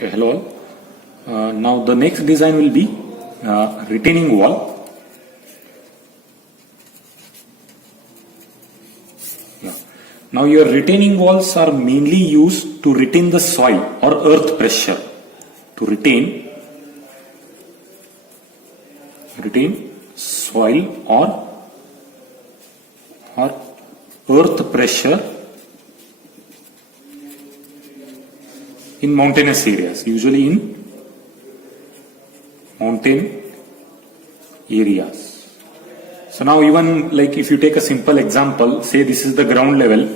Okay, hello all. Now the next design will be retaining wall. Yeah. Now your retaining walls are mainly used to retain the soil or earth pressure. To retain soil or earth pressure in mountainous areas, usually in mountain areas. So now even like if you take a simple example, say this is the ground level,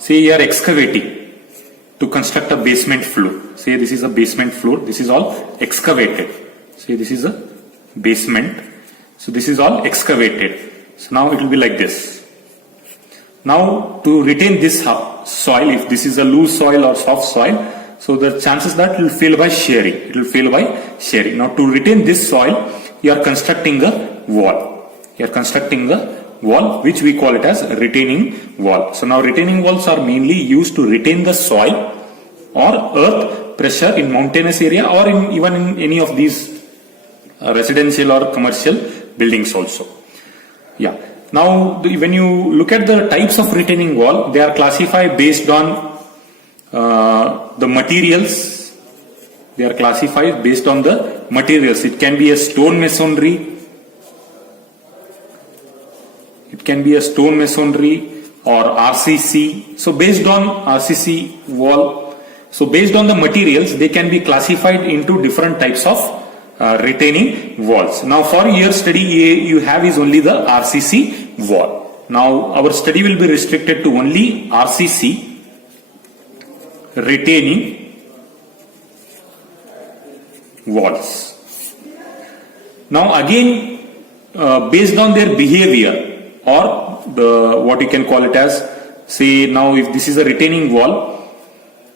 say you are excavating to construct a basement floor. Say this is a basement floor, this is all excavated. Say this is a basement, so this is all excavated. So now it will be like this. Now to retain this soil, if this is a loose soil or soft soil, so the chances that it will fail by shearing. It will fail by shearing. Now to retain this soil, you are constructing a wall. You are constructing a wall which we call it as retaining wall. So now retaining walls are mainly used to retain the soil or earth pressure in mountainous area or even in any of these residential or commercial buildings also. Yeah. Now when you look at the types of retaining wall, they are classified based on the materials. They are classified based on the materials. It can be a stone masonry. It can be a stone masonry or RCC. So based on RCC wall, so based on the materials, they can be classified into different types of retaining walls. Now for your study you have is only the RCC wall. Now our study will be restricted to only RCC retaining walls. Now again based on their behavior or the what you can call it as, say now if this is a retaining wall,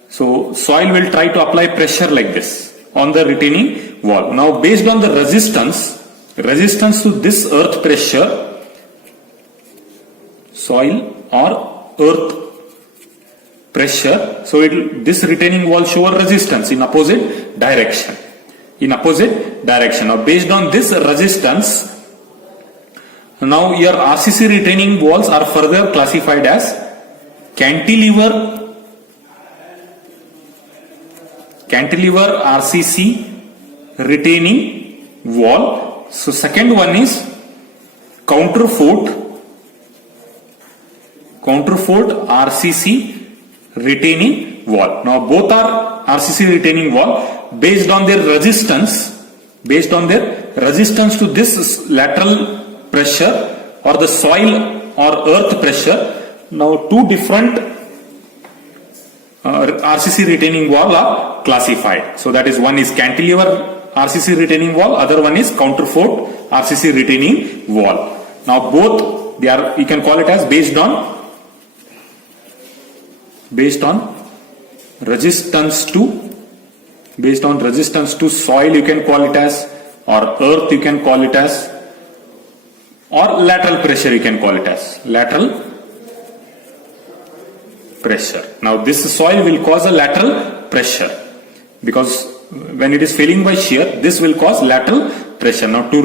so soil will try to apply pressure like this on the retaining wall. Now based on the resistance to this earth pressure, soil or earth pressure, so this retaining wall show a resistance in opposite direction. Now based on this resistance, now your RCC retaining walls are further classified as cantilever RCC retaining wall. So second one is counterfort RCC retaining wall. Now both are RCC retaining wall based on their resistance to this lateral pressure or the soil or earth pressure. Now two different RCC retaining wall are classified. So that is, one is cantilever RCC retaining wall, other one is counterfort RCC retaining wall. Now both they are, you can call it as based on resistance to soil, you can call it as, or earth you can call it as, or lateral pressure you can call it as, lateral pressure. Now this soil will cause a lateral pressure because when it is failing by shear, this will cause lateral pressure. Now to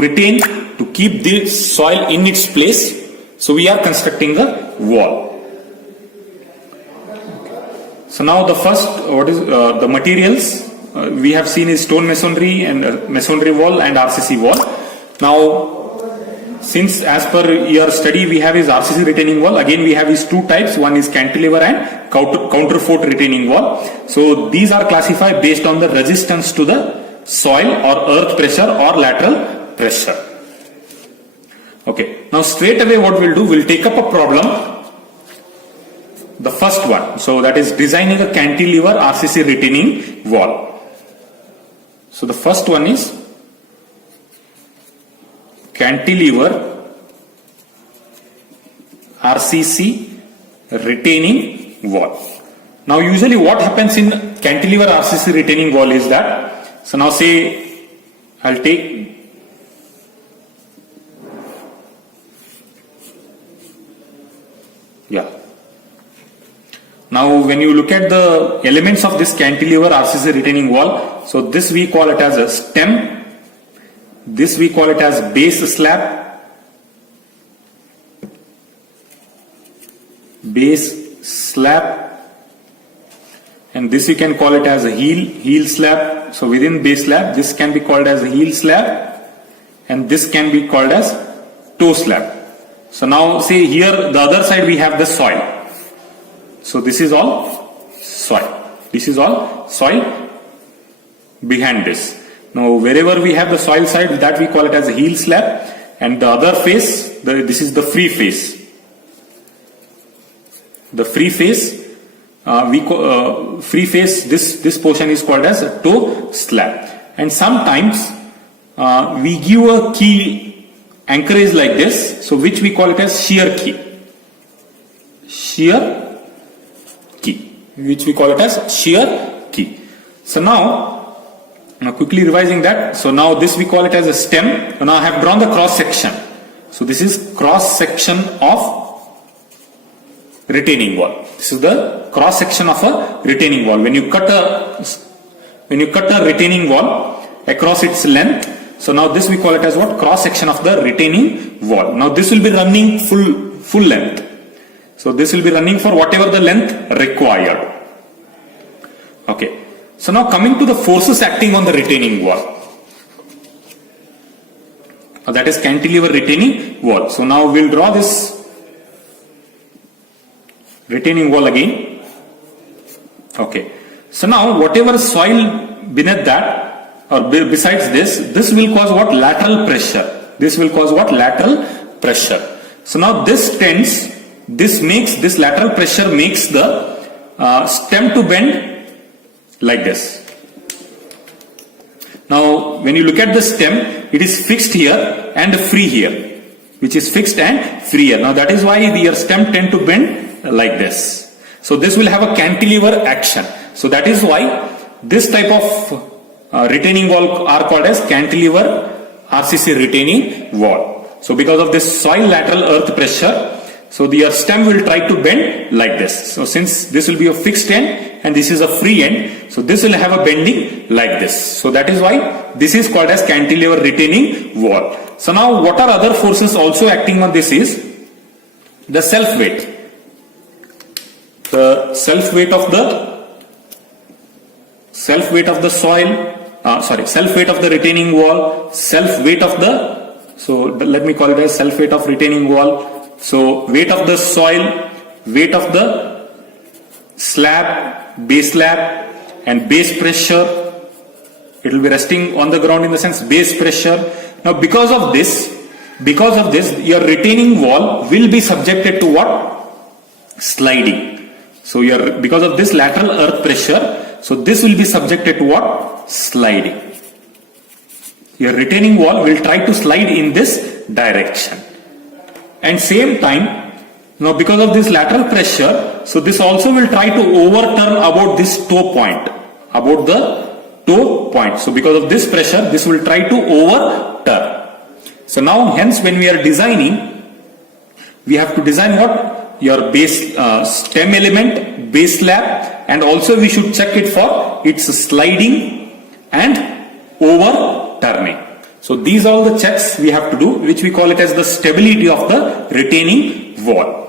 keep the soil in its place, so we are constructing the wall. So now the first, what is the materials we have seen is stone masonry and masonry wall and RCC wall. Now since as per your study we have is RCC retaining wall, again we have is two types, one is cantilever and counterfort retaining wall. So these are classified based on the resistance to the soil or earth pressure or lateral pressure. Okay, now straight away what we'll do, we'll take up a problem, the first one, so that is designing a cantilever RCC retaining wall. So the first one is cantilever RCC retaining wall. Now usually what happens in cantilever RCC retaining wall is that, so now say I'll take Now when you look at the elements of this cantilever RCC retaining wall, so this we call it as a stem, this we call it as base slab, and this we can call it as a heel slab. So within base slab, this can be called as a heel slab, and this can be called as toe slab. So now say here the other side we have the soil. So this is all soil. This is all soil behind this. Now wherever we have the soil side, that we call it as a heel slab, and the other face, this is the free face. The free face, this portion is called as a toe slab. And sometimes we give a key anchorage like this, so which we call it as shear key. Which we call it as shear key. So now quickly revising that. So now this we call it as a stem. So now I have drawn the cross section. So this is cross section of retaining wall. This is the cross section of a retaining wall. When you cut a retaining wall across its length, so now this we call it as what? Cross section of the retaining wall. Now this will be running full length. So this will be running for whatever the length required. Okay. So now coming to the forces acting on the retaining wall. That is cantilever retaining wall. So now we'll draw this retaining wall again. Okay. So now whatever soil beneath that or besides this will cause what? Lateral pressure. This will cause what? Lateral pressure. So now this lateral pressure makes the stem to bend like this. Now when you look at the stem, it is fixed here and free here, which is fixed and free here. Now that is why your stem tend to bend like this. So this will have a cantilever action. So that is why this type of retaining wall are called as cantilever RCC retaining wall. So because of this soil lateral earth pressure, so your stem will try to bend like this. So since this will be a fixed end and this is a free end, so this will have a bending like this. So that is why this is called as cantilever retaining wall. So now what are other forces also acting on this is the self weight. The self weight of the soil, self weight of the retaining wall, self weight of the, so let me call it as self weight of retaining wall. So weight of the soil, weight of the slab, base slab, and base pressure. It will be resting on the ground in the sense base pressure. Now because of this, your retaining wall will be subjected to what? Sliding. So because of this lateral earth pressure, so this will be subjected to what? Sliding. Your retaining wall will try to slide in this direction. And same time, now because of this lateral pressure, so this also will try to overturn about this toe point, about the toe point. So because of this pressure, this will try to overturn. So now hence when we are designing, we have to design what? Your base stem element, base slab, and also we should check it for its sliding and overturning. So these are all the checks we have to do, which we call it as the stability of the retaining wall.